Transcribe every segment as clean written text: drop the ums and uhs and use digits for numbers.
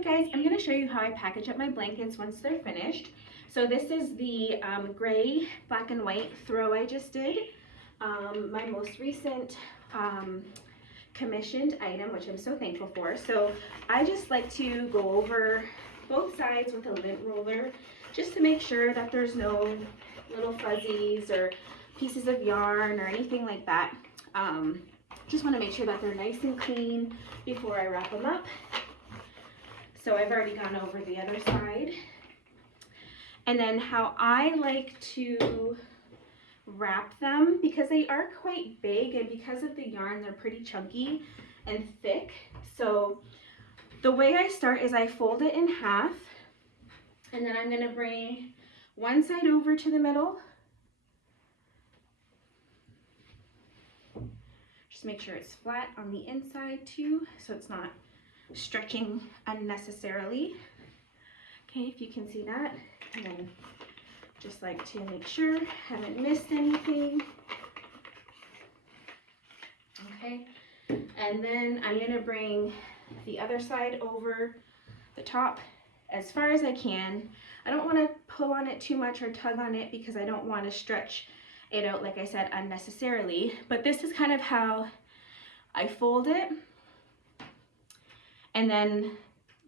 Alright guys, I'm going to show you how I package up my blankets once they're finished. So this is the gray, black and white throw I just did. My most recent commissioned item, which I'm so thankful for. So I just like to go over both sides with a lint roller just to make sure that there's no little fuzzies or pieces of yarn or anything like that. Just want to make sure that they're nice and clean before I wrap them up. So I've already gone over the other side. And then how I like to wrap them, because they are quite big and because of the yarn, they're pretty chunky and thick. So the way I start is I fold it in half, and then I'm going to bring one side over to the middle. Just make sure it's flat on the inside too, so it's not stretching unnecessarily. Okay, if you can see that. And then just like to make sure I haven't missed anything. Okay, and then I'm going to bring the other side over the top as far as I can. I don't want to pull on it too much or tug on it because I don't want to stretch it out, like I said, unnecessarily. But this is kind of how I fold it. And then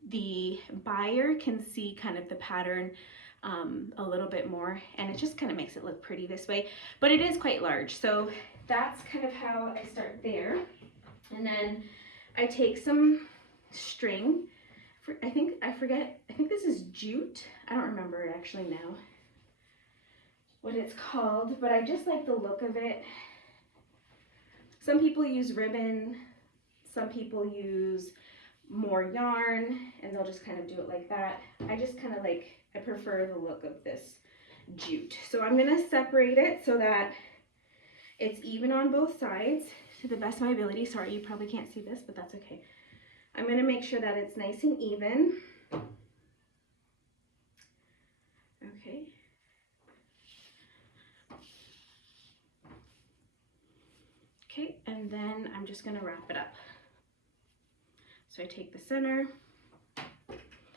the buyer can see kind of the pattern a little bit more, and it just kind of makes it look pretty this way, but it is quite large. So that's kind of how I start there. And then I take some string. I think this is jute. I don't remember it actually now what it's called, but I just like the look of it. Some people use ribbon, some people use more yarn, and they'll just kind of do it like that. I just kind of like, I prefer the look of this jute. So I'm going to separate it so that it's even on both sides to the best of my ability. Sorry, you probably can't see this, but that's okay. I'm going to make sure that it's nice and even. Okay. Okay, and then I'm just going to wrap it up. So I take the center,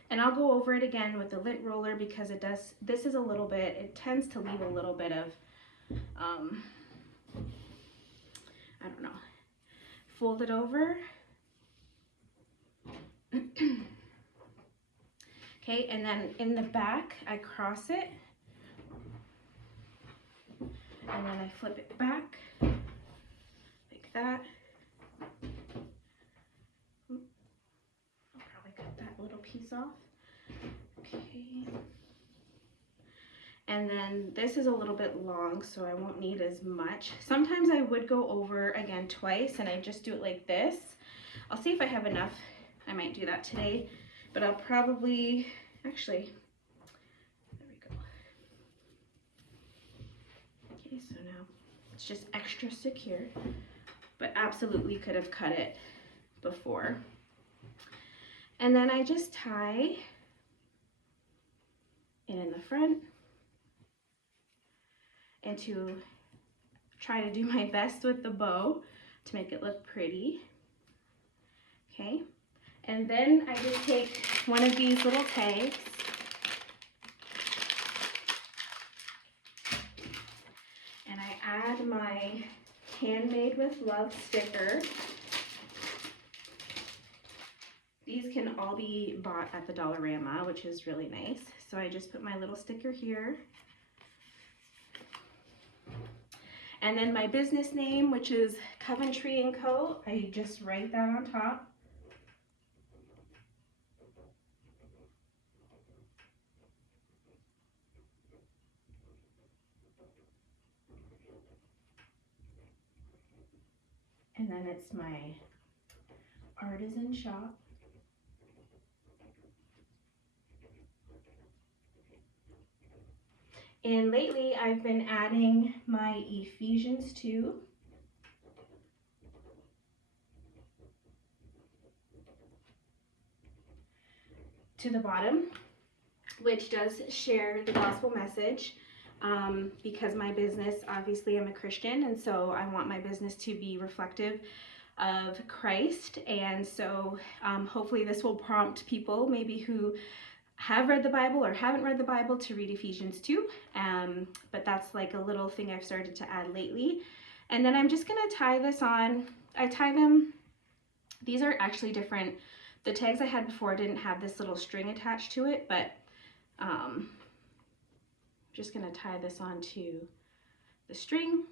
and I'll go over it again with the lint roller because it does, this is a little bit, it tends to leave a little bit of, I don't know, fold it over. Okay, and then in the back, I cross it, and then I flip it back, like that. Little piece off. Okay. And then this is a little bit long, so I won't need as much. Sometimes I would go over again twice, and I just do it like this. I'll see if I have enough. I might do that today, but I'll probably, actually, there we go. Okay, so now it's just extra secure, but absolutely could have cut it before. And then I just tie it in the front, and to try to do my best with the bow to make it look pretty. Okay, and then I just take one of these little tags and I add my Handmade with Love sticker. These can all be bought at the Dollarama, which is really nice. So I just put my little sticker here. And then my business name, which is Coventry & Co. I just write that on top. And then it's my artisan shop. And lately I've been adding my Ephesians 2. To the bottom, which does share the gospel message, because my business, obviously I'm a Christian, and so I want my business to be reflective of Christ. And so hopefully this will prompt people maybe who have read the Bible or haven't read the Bible to read Ephesians 2. But that's like a little thing I've started to add lately. And then I'm just going to tie this on. I tie them, these are actually different. The tags I had before didn't have this little string attached to it, but I'm just going to tie this onto the string.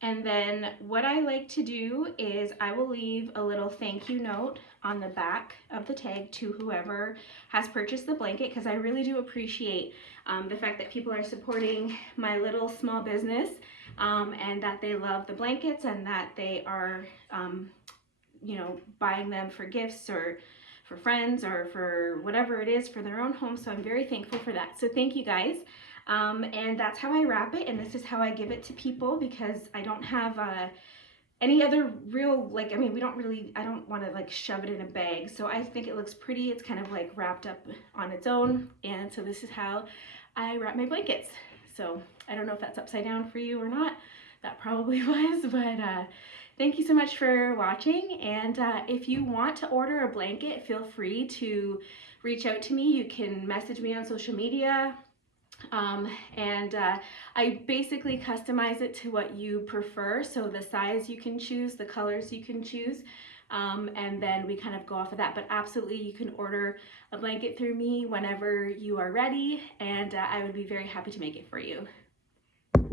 And then what I like to do is I will leave a little thank you note on the back of the tag to whoever has purchased the blanket, because I really do appreciate the fact that people are supporting my little small business, and that they love the blankets and that they are, you know, buying them for gifts or for friends or for whatever it is for their own home. So I'm very thankful for that. So thank you guys. And that's how I wrap it, and this is how I give it to people, because I don't have any other real, like, I mean, I don't want to like shove it in a bag, so I think it looks pretty. It's kind of like wrapped up on its own, and so this is how I wrap my blankets. So I don't know if that's upside down for you or not. That probably was, but thank you so much for watching, and if you want to order a blanket, feel free to reach out to me. You can message me on social media. I basically customize it to what you prefer, so the size you can choose, the colors you can choose, and then we kind of go off of that. But absolutely, you can order a blanket through me whenever you are ready, and I would be very happy to make it for you.